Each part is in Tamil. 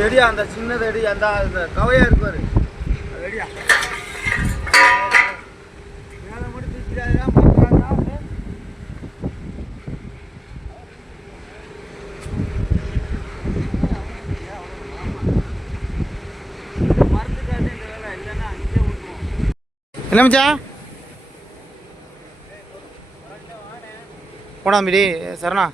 ரெடியா அந்த சின்னது ரெடி அந்த கவையா இருப்பாரு ரெடியா மேலே மட்டும் தூக்கிறாங்க என்ன மச்சான் போடா மிடி சரணா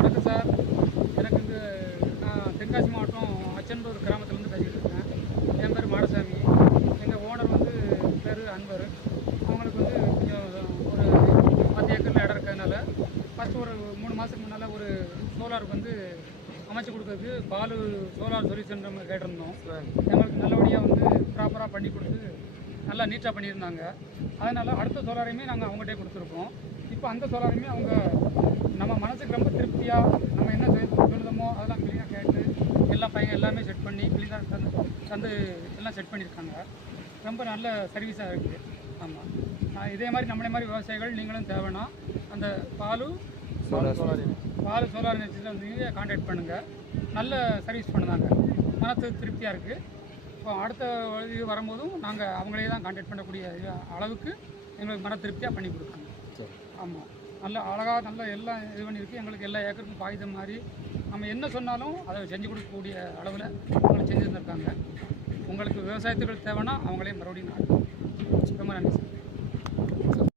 வணக்கம் சார். எனக்கு நான் தென்காசி மாவட்டம் அச்சன்பூர் கிராமத்துலேருந்து பேசிக்கிட்டு இருக்கேன். என் பேர் மாடசாமி. எங்கள் ஓனர் பேர் அன்பர். அவங்களுக்கு கொஞ்சம் ஒரு 10 ஏக்கரில் இடம் இருக்கிறதுனால ஃபஸ்ட்டு ஒரு 3 மாதத்துக்கு முன்னால் ஒரு சோலாருக்கு அமைச்சு கொடுக்கறதுக்கு பாலு சோலார் சொல்யூஷன் நம்ம கேட்டிருந்தோம். எங்களுக்கு நல்லபடியாக ப்ராப்பராக பண்ணி கொடுத்து நல்லா நீட்டாக பண்ணியிருந்தாங்க. அதனால் அடுத்த சோலாரையுமே நாங்கள் அவங்ககிட்டே கொடுத்துருக்கோம். இப்போ அந்த சோலாரையுமே அவங்க நம்ம மனசுக்கு ரொம்ப திருப்தியாக நம்ம என்ன சொல்லுதமோ அதெல்லாம் க்ளீனாக கேட்டு எல்லாமே செட் பண்ணி க்ளீனாக தந்து எல்லாம் செட் பண்ணியிருக்காங்க. ரொம்ப நல்ல சர்வீஸாக இருக்குது. ஆமாம், இதே மாதிரி நம்மளே மாதிரி விவசாயிகள் நீங்களும் தேவைன்னா அந்த பாலு சோலார் நிலையத்தில் கான்டாக்ட் பண்ணுங்கள். நல்ல சர்வீஸ் பண்ணுதாங்க. மனசு திருப்தியாக இருக்குது. இப்போ அடுத்த இது வரும்போதும் நாங்கள் அவங்களே தான் கான்டாக்ட் பண்ணக்கூடிய அளவுக்கு எங்களுக்கு மன திருப்தியாக பண்ணி கொடுக்குறோம். ஆமாம், நல்ல அழகாக நல்ல எல்லாம் இது பண்ணியிருக்கு. எங்களுக்கு எல்லா ஏக்கருக்கும் பாய்ந்த மாதிரி நம்ம என்ன சொன்னாலும் அதை செஞ்சு கொடுக்கக்கூடிய அளவில் அவங்களை செஞ்சு தந்திருக்காங்க. உங்களுக்கு விவசாயத்துக்கு தேவைன்னா அவங்களே மறுபடியும் ரொம்ப நன்றி சார்.